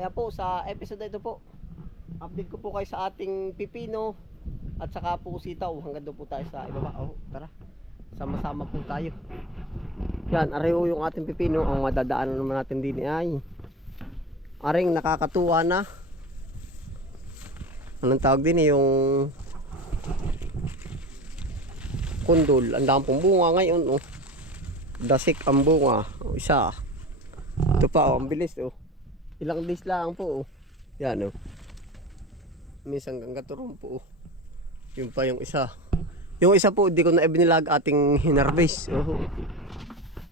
Kaya po sa episode na ito po, update ko po kayo sa ating pipino at saka po sitaw. Hanggang doon po tayo sa ibaba. Oh, tara, sama-sama po tayo. Yan, areho yung ating pipino. Ang madadaanan naman natin din ay aring nakakatuwa na, anong tawag din yung kundol. Ang dami pong bunga ngayon, oh. Dasik ang bunga, oh, isa. Ito pa, oh, ang bilis, oh. Ilang days lang po, oh. Yan, oh. Minsan hanggang katuron po, oh. Yun pa yung isa. Yung isa po, hindi ko na ibinilag ating hinarvest, oh.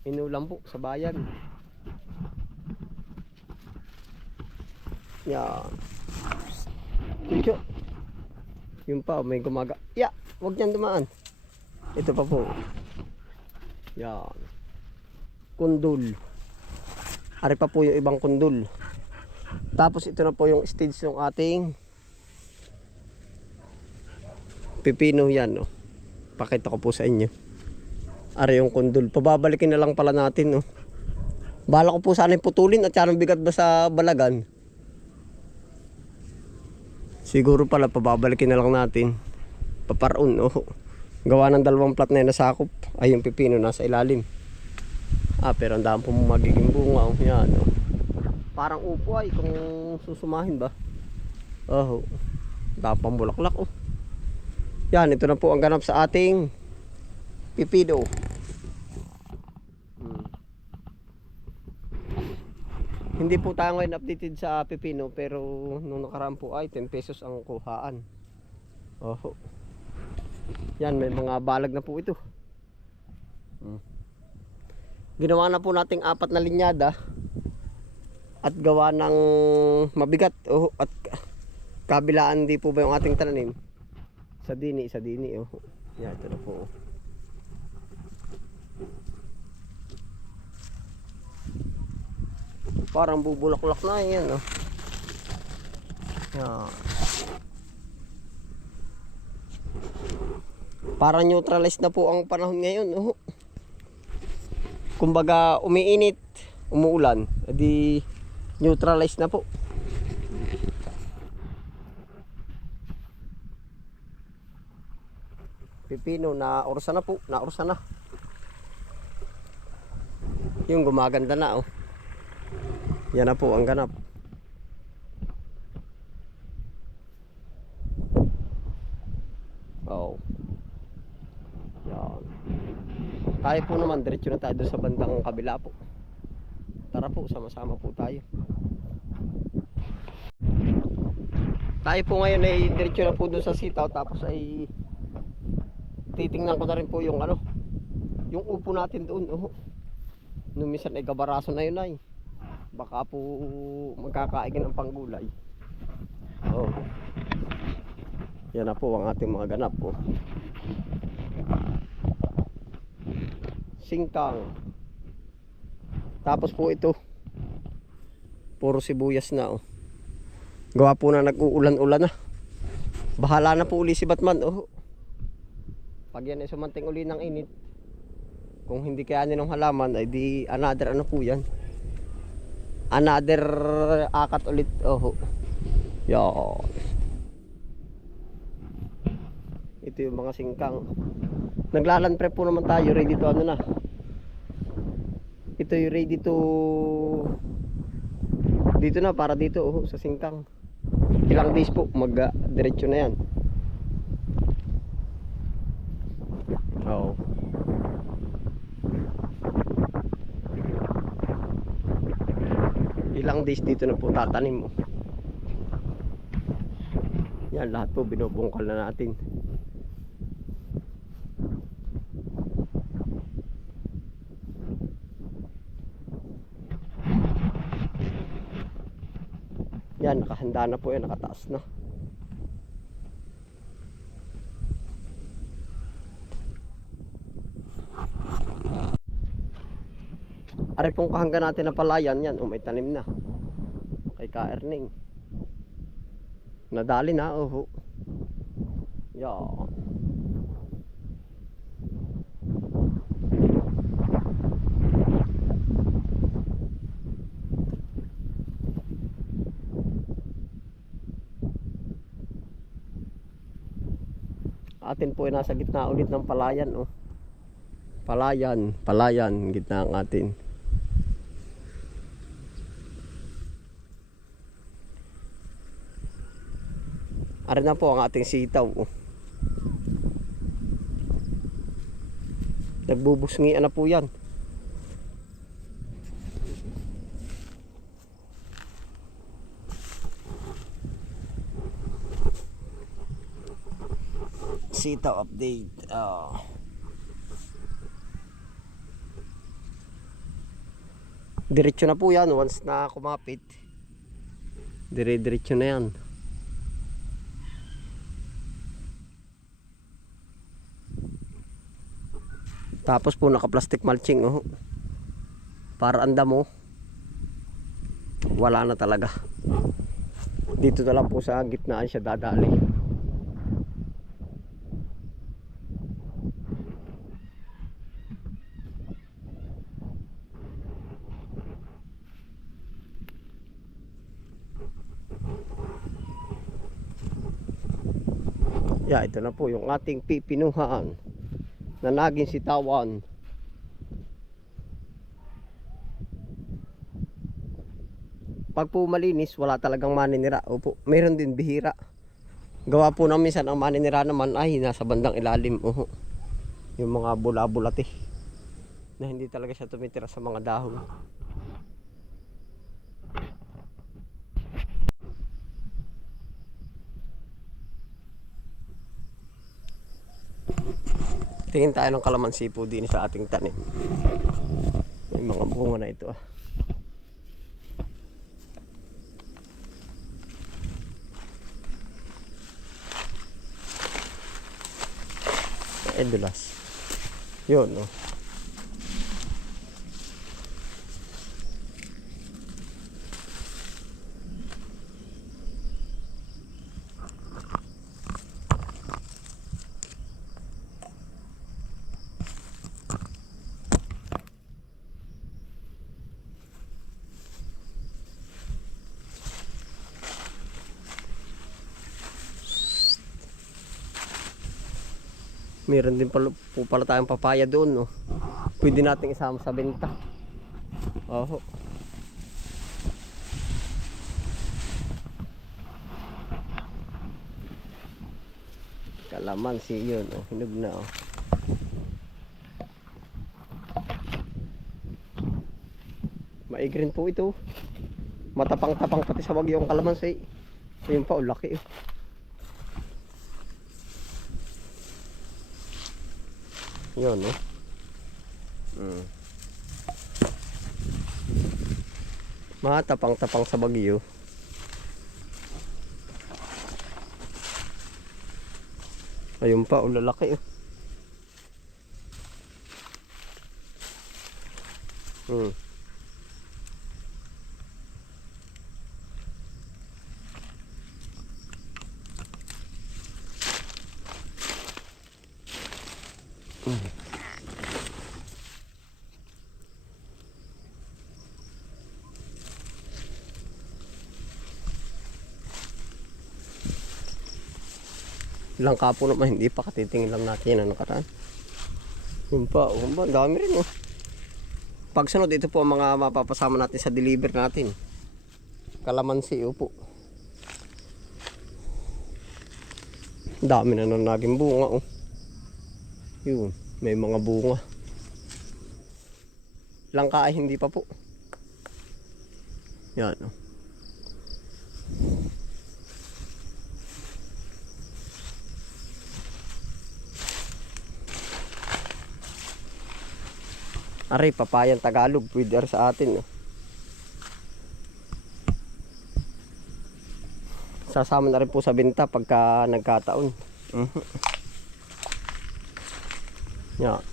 Inulam po sa bayan. Yan. Yun pa, may gumaga. Ya, wag niyan dumaan. Ito pa po. Yan. Kundul. Ari pa po yung ibang kundul. Tapos ito na po yung stage ng ating pipino yan, oh. Pakita ko po sa inyo. Ari yung kundul. Pababalikin na lang pala natin, oh. Bala ko po sana putulin at yan bigat ba sa balagan. Siguro pala pababalikin na lang natin. Paparoon, oh. Gawa ng dalawang plat na nasakop. Ay yung pipino nasa ilalim. Pero ang dami pong magiging bunga, oh. Yan, oh. Parang upo ay kung susumahin ba. Oh, dapang bulaklak, oh. Yan, ito na po ang ganap sa ating pipino. Hindi po tayo ngayon updated sa pipino, pero nung nakaraan po ay 10 pesos ang kuhaan. Oh. Yan, may mga balag na po ito. Ginawa na po nating 4 na linyada at gawa ng mabigat, oh, at kabilaan di po ba yung ating tananim sa dini, oh. Yan, ito na po. Parang bubulaklak na yan, oh. Yan. Parang neutralized na po ang panahon ngayon, oh. Kumbaga umiinit, umuulan, edi neutralized na po. Pipino na orsa na po, na orsa na. Yung gumaganda na, oh. Yan na po ang ganap. Oh. Yan. Tayo po naman, diretso na tayo doon sa bandang kabila po. Tara po, sama-sama po tayo. Tayo po ngayon ay diretso na po doon sa sitaw. Tapos ay titingnan ko na rin po yung ano, yung upo natin doon, oh. Nung minsan ay gabaraso na yun ay. Baka po magkakaigin ng panggulay. Oh. Yan na po ang ating mga ganap, oh. Singkang. Tapos po ito, puro sibuyas na, oh. Gawa po na nag-uulan-ulan na. Bahala na po uli si Batman, oh. Pag yan ay sumanting uli ng init, kung hindi kayanin ng halaman, ay di another ano po yan, another akat ulit, oh. Yan. Ito yung mga singkang. Naglalan prep po naman tayo, ready to ano na. Ito yung ready to dito na, para dito, oh, sa singkang. Ilang days po diretso na yan. Oh. Ilang days dito na po tatanim mo. Yan, lahat po binubungkal na natin. Yan, nakahanda na po yan, nakataas na. Ari pong kahanggan natin na palayan yan, may tanim na. Kay Ka-Erning. Nadali na, oh. Yan. Atin po ay nasa gitna ulit ng palayan, oh. Palayan, gitna ang atin. Ari na po ang ating sitaw, oh. Nagbubusngian na po yan. Sitaw update. Diretso na po yan once na kumapit. Diretso na yan. Tapos po naka-plastic mulching, oh. Para ang damo wala na talaga. Dito na lang po sa gitnaan siya dadali. Yeah, ito na po yung ating pipinuhan na naging sitawan. Pag po malinis, wala talagang maninira. Opo, meron din bihira. Gawa po na minsan ang maninira naman ay nasa bandang ilalim. Yung mga bula-bulati na hindi talaga siya tumitira sa mga dahon. Tingin tayo ng kalamansi po din sa ating tanim. May mga bunga na ito, ah. Edulas. Yun, no. Meron din po pala tayong papaya doon, no. Pwede nating isama sa benta. Oho. Kalamansi yun, oh. Hinog na, oh. Maigrin po ito. Matapang-tapang pati sa wag yung kalamansi. Ayun pa, oh, laki, oh. Yun, no? Matapang-tapang sa bagyo. Ayun pa, lalaki, oh. Ilang kapo naman, hindi pa, katitingin lang natin ang nakaraan. Yun pa, oh, ba, dami rin, oh. Pagsunod, ito po ang mga mapapasama natin sa deliver natin. Kalamansi, po. Dami na naging bunga, oh. Yun, may mga bunga. Langka ay hindi pa po. Yan, oh. Aray, papayang Tagalog, pwede sa atin, oh. Sasama na rin po sa benta pagka nagkataon. Yeah.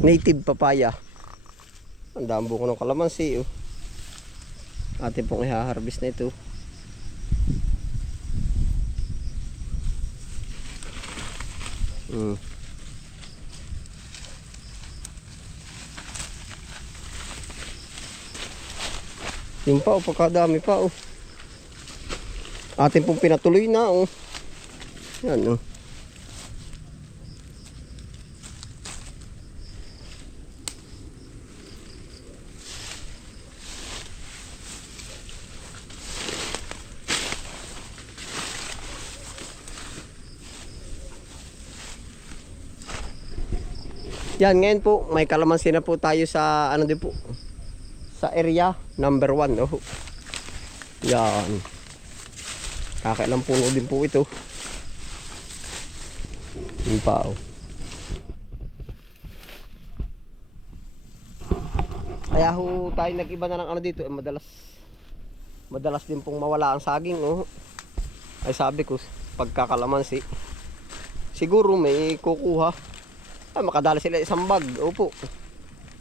Native papaya. Ang dami buko ng kalamansi, oh. Atin pong i-harvest na ito. Yung pa, oh, pagkadami pa, oh. Atin pong pinatuloy na, oh. Yan, oh. Yan, ngayon po, may kalamansi na po tayo sa, ano din po, sa area number 1. Oh. Yan. Kakailang puno din po ito. Yung pa, oh. Kaya ho tayo nag-iba na ng ano dito, madalas din pong mawala ang saging, oh. Ay sabi ko, pagkakalamansi, siguro may kukuha. Ay, makadala sila isang bag. Opo.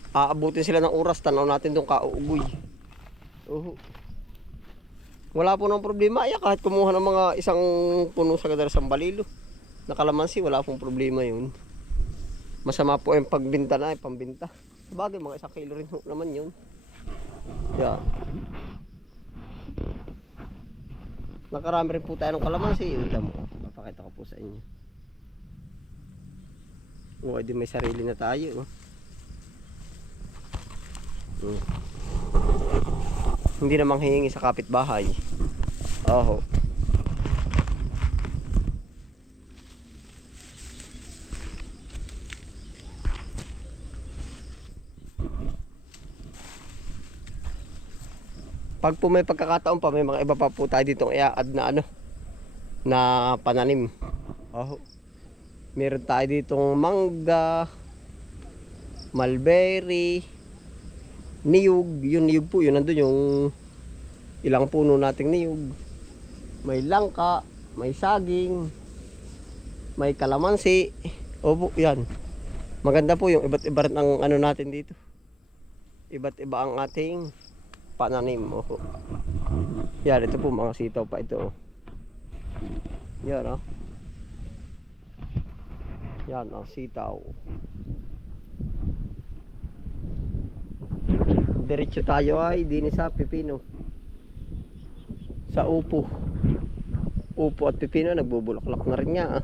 Aabutin sila ng oras. Tanaw natin doon kauugoy. Oho. Wala po ng problema. Ay, kahit kumuha ng mga isang puno sa kadalasang balilo. Nakalamansi, wala pong problema yun. Masama po yung pagbinta na, pambinta. Sabagay, mga 1 kilo rin naman yun. Yeah. Nakarami rin po tayo ng kalamansi. Ito mo. Papakita ko po sa inyo. O, edi may sarili na tayo. Hindi namang hihingi sa kapitbahay. Oho. Pag po may pagkakataon pa, may mga iba pa po tayo ditong i-add na ano, na pananim. Oho. Meron tayo ditong mangga, mulberry, niyog. Yung niyog po, yun nandun yung ilang puno nating niyog. May langka, may saging, may kalamansi. Opo, yan. Maganda po yung iba't iba rin ang ano natin dito. Iba't iba ang ating pananim. Opo. Yan, ito po mga sitaw pa ito. Yan, oh. Yan ang sitaw. Diretso tayo ay din sa pipino. Sa upo. Upo at pipino nagbubulaklak na rin niya.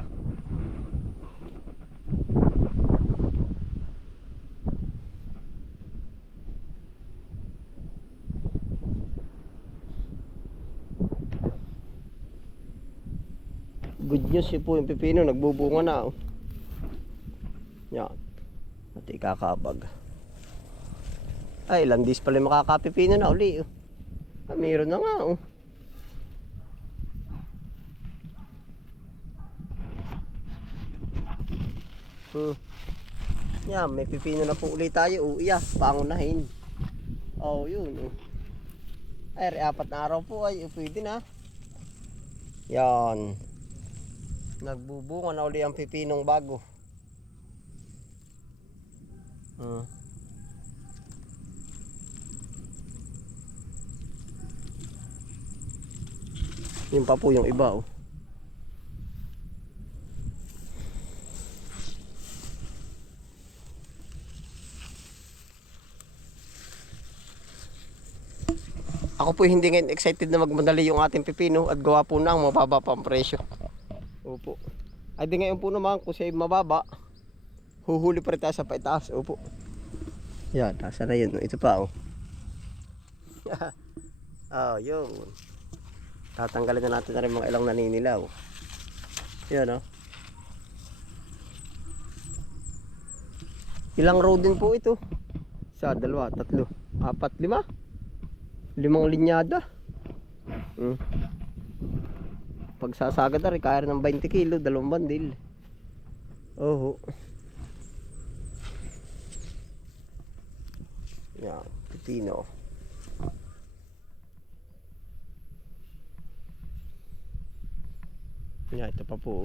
Good news yun po yung pipino, nagbubunga na. Oh. Yan. At ikakabag. Ay, ilang days pala makakapipino na uli. Oh. Ah, mayroon na nga. Oh. Yan, may pipino na po uli tayo. Oh, iya, pangunahin. Oh, yun. Oh. Ay, 4 na araw po ay pwede na. Yan. Nagbubunga na uli ang pipinong bago. Yun pa po yung iba. Oh. Ako po hindi ngayon excited na magmadali yung ating pipino at gawa po na ang mababa pang presyo. Opo. Ay di ngayon po naman kung siya mababa, huhuli pa rin tayo sa paitaas. Opo. Yan, tasa na yun. Ito pa oh. Oh, yun. Tatanggalin na natin na rin mga ilang naninilaw. Yan oh. Ilang row din po ito? 1, 2, 3, 4, 5 linyada. Pag sasagad na rin kaya ng 20 kilo, 2 bandil. Oho. Yan, pipino. Yan, ito pa po.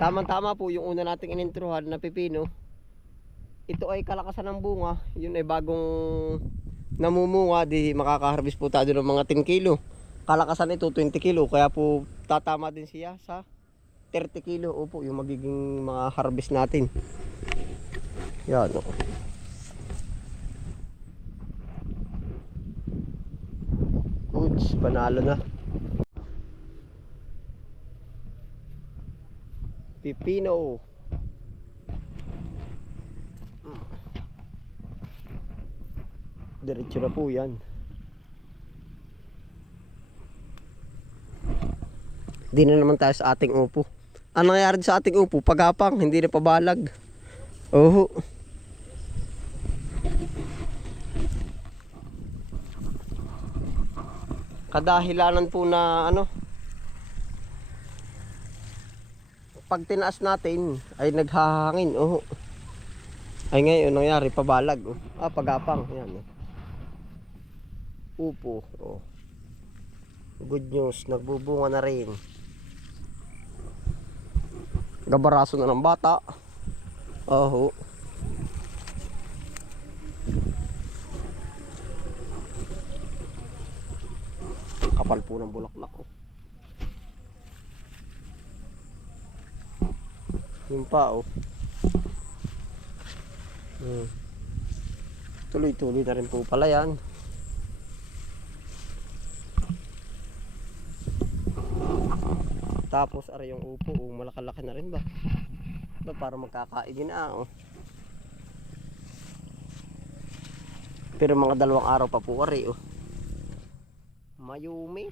Tama-tama po yung una nating inintrohan na pipino. Ito ay kalakasan ng bunga. Yun ay bagong namumunga. Di makaka-harvest po tayo ng mga 10 kilo. Kalakasan ito 20 kilo. Kaya po tatama din siya sa 30 kilo. Opo, yung magiging mga harvest natin. Yan o. panalo na. Pipino. Diretso na po yan. Di na naman tayo sa ating upo. Ano nangyari sa ating upo? Pagapang, hindi na pabalag. Oh. Kadahilanan po na ano, pag tinaas natin ay naghahangin. Oh. Ay ngayon nangyari pabalag. Oh. Pagapang. Yan. Upo. Oh. Good news, nagbubunga na rin. Gabaraso na ng bata. Oh. Kapal po ng bulaklak. Oh. Yung pa oh. Tuloy-tuloy na rin po pala yan. Tapos ari yung upo, malakalaki na rin ba? Para magkakaigin na oh. Pero mga 2 araw pa po ari oh. Mayumi.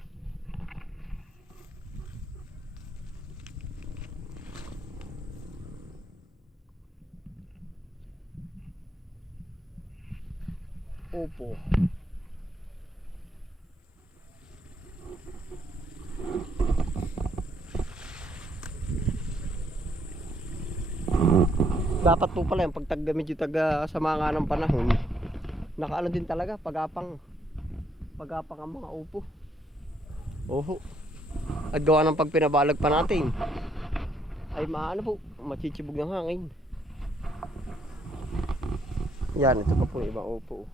Upo. Dapat po pala yung pag medyo sama nga ng panahon, nakaano din talaga, pagapang ang mga upo. Oho. At gawa ng pag pinabalag pa natin ay maano po, machichibog ng hangin. Yan, ito pa po yung ibang upo.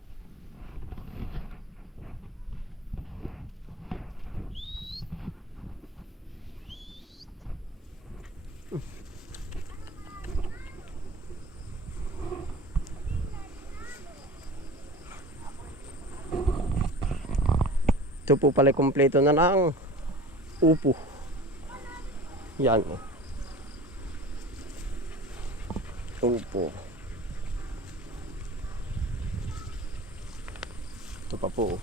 Ito po pala kompleto na ng upo. Yan. Upo. Ito pa po.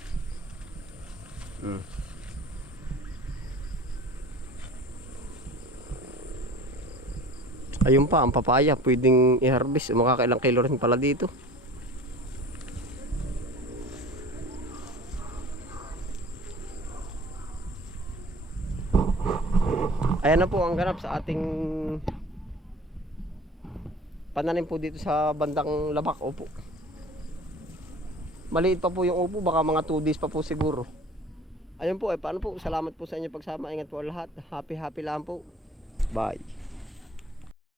Ayun pa, ang papaya. Pwedeng i-harvest. Makakailang kilo rin pala dito. Ayan na po ang ganap sa ating pananim po dito sa bandang Labak. Opo. Maliit pa po yung upo, baka mga 2 days pa po siguro. Ayun po, paano po? Salamat po sa inyo pagsama. Ingat po lahat. Happy lang po. Bye.